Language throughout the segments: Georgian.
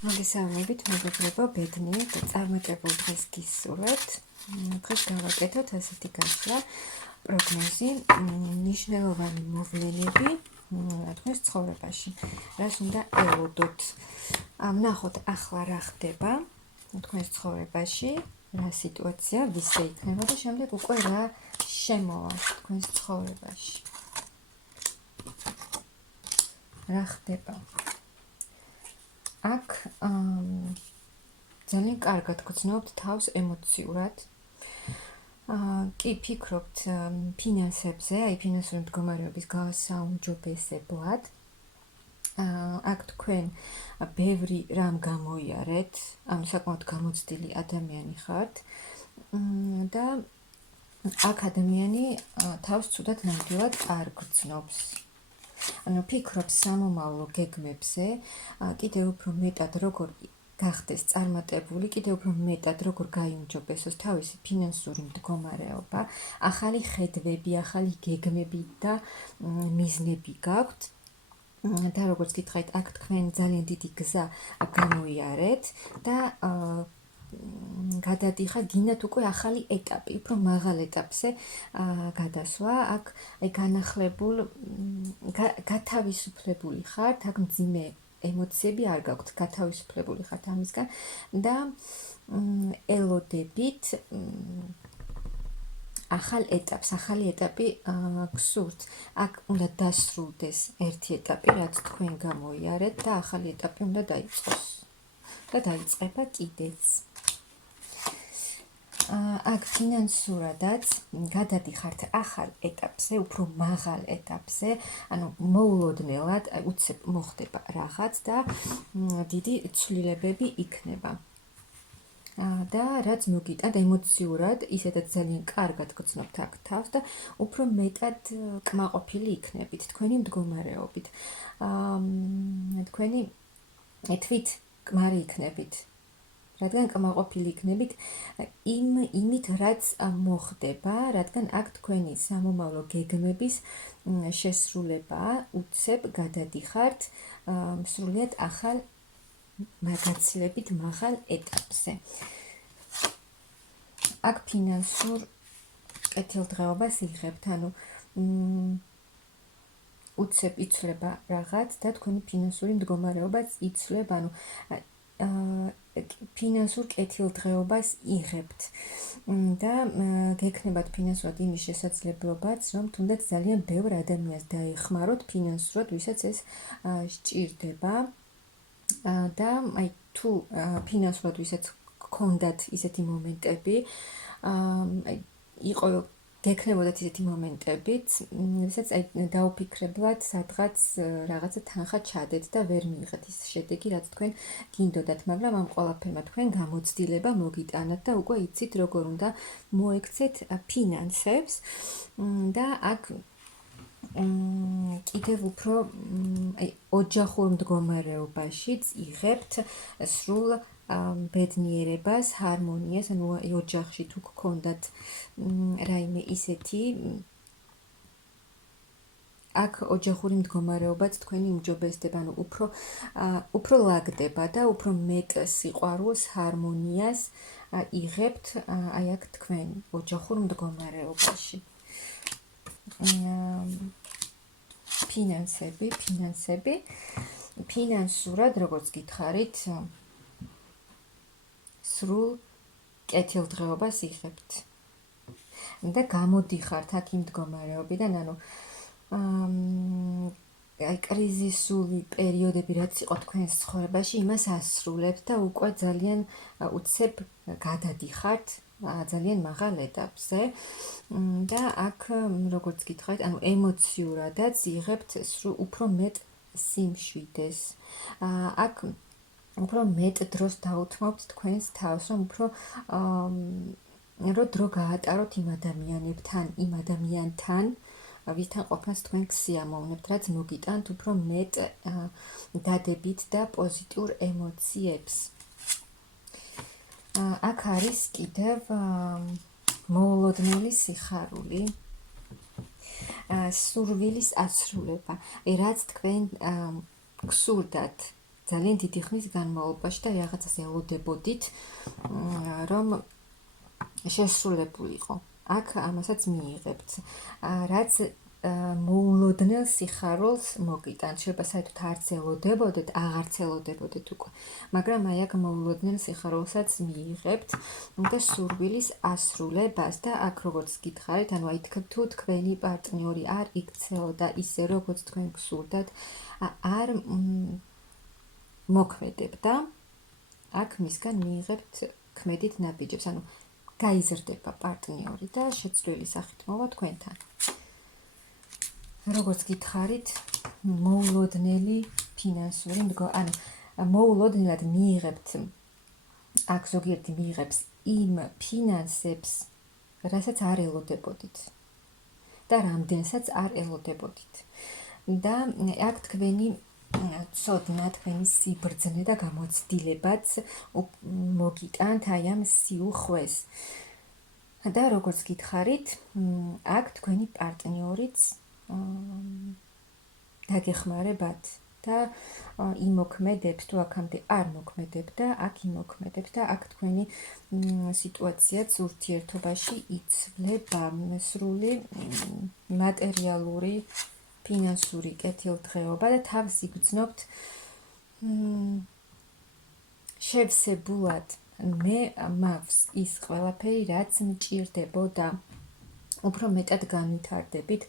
მოგესალმებით, მეგობრებო, ბედნიერ და წარმატებულ დღეს გისურვებთ. დღეს გავაკეთოთ ასეთი გასვლა, პროგნოზი, მნიშვნელოვანი მოვლენები თქვენს ცხოვრებაში. რას უნდა ელოდოთ? ვნახოთ ახლა რა ხდება თქვენს ცხოვრებაში, რა სიტუაცია, ვისე იქნება და შემდეგ უკვე რა შემოვა თქვენს ცხოვრებაში. რა ხდება? აქ ძალიან კარგად გრძნობთ თავს ემოციურად. კი ფიქრობთ ფინანსებზე, აი ფინანსური მდგომარეობის გასაუმჯობესებლად. აქ თქვენ ბევრი რამ გამოიარეთ, ანუ საკმაოდ გამოცდილი ადამიანი ხართ და აქ ადამიანი თავს ცუდად ნამდვილად არ გრძნობს. ანუ ფიქრობს სამომავლო გეგმებზე, კიდევ უფრო მეტად როგორ გახდეს წარმატებული, კიდევ უფრო მეტად როგორ გაიუმჯობესოს თავისი ფინანსური მდგომარეობა, ახალი ხედვები, ახალი გეგმები და მიზნები გაქვთ. და როგორც გითხარით, აქ თქვენ ძალიან დიდი გზა გამოიარეთ და გადადიხართ, გინდათ უკვე ახალი ეტაპი, უფრო მაღალ ეტაპზე გადასვლა. აქ განახლებულ, გათავისუფლებული ხართ, აქ მძიმე ემოციები არ გაქვთ, გათავისუფლებული ხართ ამისგან და ელოდებით ახალ ეტაპს, ახალი ეტაპი გსურთ. აქ უნდა დასრულდეს ერთი ეტაპი, რაც თქვენ გამოიარეთ და ახალი ეტაპი უნდა დაიწყოს და დაიწყება კიდეც. აქ ფინანსურადაც გადადიხართ ახალ ეტაპზე, უფრო მაღალ ეტაპზე, ანუ მოულოდნელად უცებ მოხდება რაღაც და დიდი ცვლილებები იქნება. და რაც მოგიტანთ ემოციურად, ისედაც ძალიან კარგად გრძნობთ აქ თავს და უფრო მეტად კმაყოფილი იქნებით თქვენი მდგომარეობით. თქვენი თვით კმარი იქნებით. რადგან კმაყოფილი იქნებით იმით, რაც მოხდება, რადგან აქ თქვენი სამომავლო გეგმების შესრულება, უცებ გადადიხართ სრულიად ახალ გაცილებით მაღალ ეტაპზე. აქ ფინანსურ კეთილდღეობას იღებთ, ანუ უცებ იცვლება რაღაც და თქვენი ფინანსური მდგომარეობაც იცვლება, ანუ ფინანსურ კეთილდღეობას იღებთ და გექნებათ ფინანსურად იმის შესაძლებლობაც, რომ თუნდაც ძალიან ბევრ ადამიანს დაეხმაროთ ფინანსურად, ვისაც ეს სჭირდება. და აი თუ ფინანსურად ვისაც გქონდათ ისეთი მომენტები, აი იყო გექნებოდათ ისეთი მომენტებიც, ვისაც აი დაუფიქრებლად სადღაც რაღაცა თანხა ჩადეთ და ვერ მიიღეთ ის შედეგი, რაც თქვენ გინდოდათ, მაგრამ ამ ყველაფერმა თქვენ გამოცდილება მოგიტანათ და უკვე იცით როგორ უნდა მოექცეთ ფინანსებს და აქ კიდევ უფრო ოჯახურ მდგომარეობაშიც იღებთ სრულ ბედნიერებას, ჰარმონიას, ანუ ოჯახში თუ გქონდათ რაიმე ისეთი, აქ ოჯახური მდგომარეობაც თქვენი უმჯობესდება, ანუ უფრო ლაგდება და უფრო მეტ სიყვარულს, ჰარმონიას იღებთ აი აქ თქვენ ოჯახურ მდგომარეობაში. ფინანსურად, როგორც გითხარით, სრულ კეთილდღეობას იღებთ და გამოდიხართ აქ იმ მდგომარეობიდან, ანუ აი კრიზისული პერიოდები რაც იყო თქვენს ცხოვრებაში, იმას ასრულებთ და უკვე ძალიან უცებ გადადიხართ ძალიან მაღალ ეტაპზე და აქ როგორც გითხარით, ანუ ემოციურადაც იღებთ უფრო მეტ სიმშვიდეს. აქ უფრო მეტ დროს დაუთმობთ თქვენს თავს, რომ უფრო დრო გაატაროთ იმ ადამიანებთან, იმ ადამიანთან, ვისთან ყოფნას თქვენ გსიამოვნებთ, რაც მოგიტანთ უფრო მეტ დადებით და პოზიტიურ ემოციებს. აქ არის კიდევ მოულოდნელი სიხარული, სურვილის ასრულება, რაც თქვენ გსურდათ ძალიან დიდი ხნის განმავლობაში და რაღაცას ელოდებოდით, რომ შესრულებულიყო. აქ ამასაც მიიღებთ. რაც მოულოდნელ სიხარულს მოგიტანთ. შეიძლება საერთოდ არც ელოდებოდეთ, აღარც ელოდებოდეთ უკვე. მაგრამ აი აქ მოულოდნელ სიხარულსაც მიიღებთ და სურვილის ასრულებას და აქ როგორც გითხარით, ანუ აი თუ თქვენი პარტნიორი არ იქცეოდა ისე, როგორც თქვენ გსურდათ, არ მოქმედებდა, აქ მისგან მიიღებთ ქმედით ნაბიჯებს, ანუ გაიზრდება პარტნიორი და შეცვლილი სახით მოვა თქვენთან. როგორც გითხარით, მოულოდნელი ფინანსური ანუ მოულოდნელად მიიღებთ, აქ ზოგიერთი მიიღებს იმ ფინანსებს, რასაც არ ელოდებოდით და რამდენსაც არ ელოდებოდით. და აქ თქვენი ცოდნა, თქვენი სიბრძნე და გამოცდილებაც მოგიტანთ აი ამ სიუხვეს. და როგორც გითხარით, აქ თქვენი პარტნიორიც დაგეხმარებათ და იმოქმედებს, თუ აქამდე არ მოქმედებდა, აქ იმოქმედებს და აქ თქვენი სიტუაციაც ურთიერთობაში იცვლება. სრული მატერიალური ფინანსური კეთილდღეობა და თავს იგრძნობთ შევსებულად. მე მაქვს ის ყველაფერი, რაც მჭირდებოდა. უფრო მეტად განვითარდებით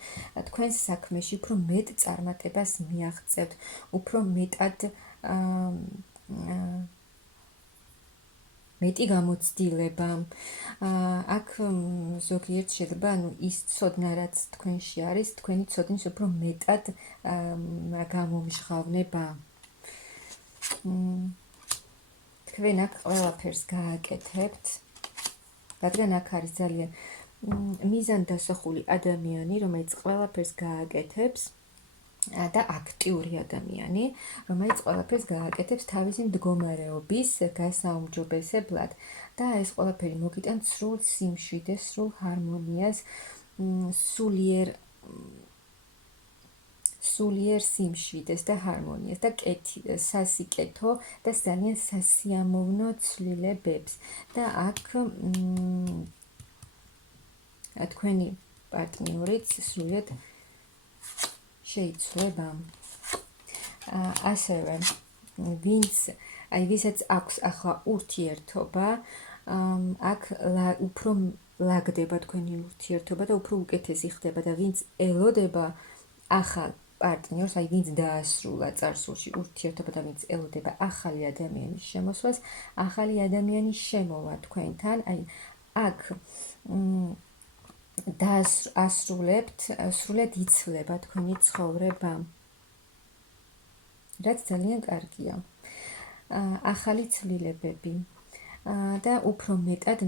თქვენს საქმეში, უფრო მეტ წარმატებას მიაღწევთ, უფრო მეტად მეტი გამოცდილება. აქ ზოგიერთ შეიძლება ის ცოდნა, რაც თქვენში არის, თქვენი ცოდნის უფრო მეტად გამომჟღავნება. თქვენ აქ ყველაფერს გააკეთებთ, რადგან აქ არის ძალიან მიზანდასახული ადამიანი, რომელიც ყველაფერს გააკეთებს და აქტიური ადამიანი, რომელიც ყველაფერს გააკეთებს თავისი მდგომარეობის გასაუმჯობესებლად და ეს ყველაფერი მოგიტანთ სრულ სიმშვიდეს, სრულ ჰარმონიას, სულიერ სიმშვიდეს და ჰარმონიას და სასიკეთო და ძალიან სასიამოვნო ცვლილებებს. და აქ თქვენი პარტნიორიც სრულიად შეიცვლება. ასევე ვისაც აქვს ახლა ურთიერთობა, აქ უფრო ლაგდება თქვენი ურთიერთობა და უფრო უკეთესი ხდება და ვინც ელოდება ახალ პარტნიორს, აი ვინც დაასრულა წარსულში ურთიერთობა და ვინც ელოდება ახალი ადამიანის შემოსვლას, ახალი ადამიანი შემოვა თქვენთან, აი აქ დაასრულებთ, სრულად იცვლება თქვენი ცხოვრება, რაც ძალიან კარგია. ახალი ცვლილებები და უფრო მეტად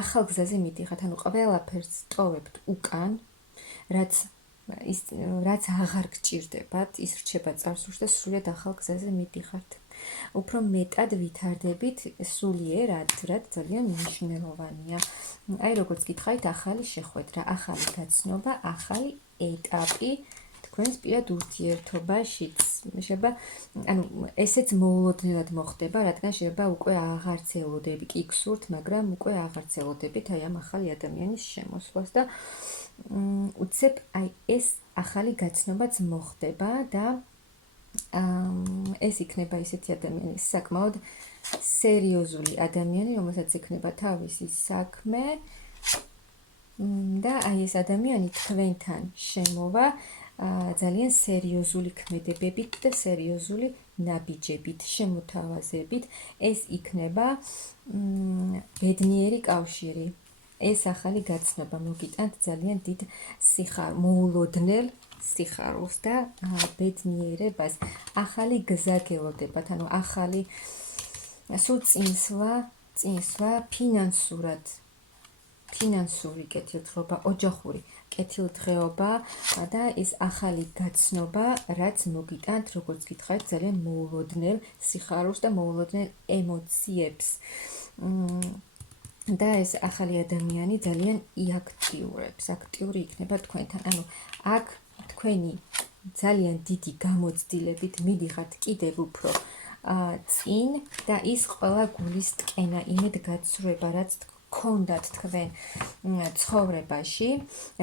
ახალ გზაზე მიდიხართ, ანუ ყველაფერს ტოვებთ უკან, რაც აღარ გჭირდებათ, ის რჩება წარსულში და სრულად ახალ გზაზე მიდიხართ. უფრო მეტად ვითარდებით სულიერად, რაც ძალიან მნიშვნელოვანია. აი როგორც გითხარით, ახალი შეხვედრა, ახალი გაცნობა, ახალი ეტაპი თქვენს პირად ურთიერთობაშიც. შეიძლება, ანუ ესეც მოულოდნელად მოხდება, რადგან შეიძლება უკვე აღარც ელოდები, კი გსურთ, მაგრამ უკვე აღარც ელოდებით აი ამ ახალი ადამიანის შემოსვლას და უცებ აი ეს ახალი გაცნობაც მოხდება და ეს იქნება ისეთი ადამიანი, საკმაოდ სერიოზული ადამიანი, რომელსაც ექნება თავისი საქმე და აი ეს ადამიანი თქვენთან შემოვა ძალიან სერიოზული ქმედებებით და სერიოზული ნაბიჯებით, შემოთავაზებით. ეს იქნება ბედნიერი კავშირი. ეს ახალი გაცნობა მოგიტანთ ძალიან დიდ მოულოდნელ სიხარულს და ბედნიერებას. ახალი გზა გელოდებათ, ანუ ახალი სულ წინსვლა ფინანსური კეთილდღეობა, ოჯახური კეთილდღეობა და ეს ახალი გაცნობა, რაც მოგიტანთ, როგორც გითხარით, ძალიან მოულოდნელ სიხარულს და მოულოდნელ ემოციებს. და ეს ახალი ადამიანი ძალიან იაქტიურებს, აქტიური იქნება თქვენთან. ანუ აქ თქვენი ძალიან დიდი გამოცდილებით მიდიხართ კიდევ უფრო წინ და ის ყველა გულის ტკენა, იმედ გაცრუება, რაც გქონდათ თქვენ ცხოვრებაში,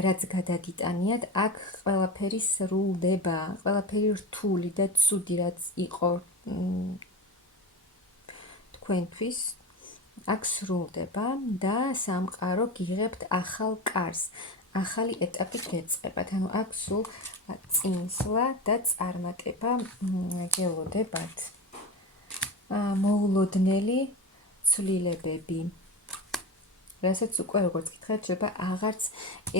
რაც გადაგიტანიათ, აქ ყველაფერი სრულდება, ყველაფერი რთული და ცუდი, რაც იყო თქვენთვის, აქ სრულდება და სამყარო გიღებთ ახალ კარს. ახალი ეტაპი გეწყებათ, ანუ აქ სულ წინსვლა და წარმატება გელოდებათ. მოულოდნელი ცვლილებები, რასაც უკვე როგორც გითხრათ, შეიძლება აღარც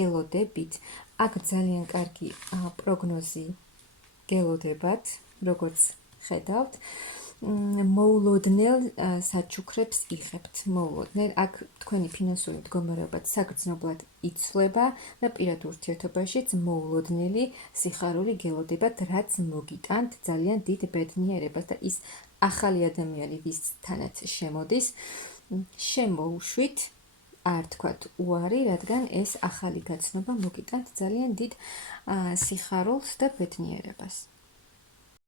ელოდებით. აქ ძალიან კარგი პროგნოზი გელოდებათ, როგორც ხედავთ. მოულოდნელ საჩუქრებს იღებთ. მოულოდნელ, აქ თქვენი ფინანსური მდგომარეობა საგრძნობლად იცვლება და პირად ურთიერთობაშიც მოულოდნელი სიხარული გელოდებათ, რაც მოგიტანთ ძალიან დიდ ბედნიერებას და ის ახალი ადამიანი, ვისთანაც შემოდის, შემოუშვით, არ თქვათ უარი, რადგან ეს ახალი გაცნობა მოგიტანთ ძალიან დიდ სიხარულს და ბედნიერებას.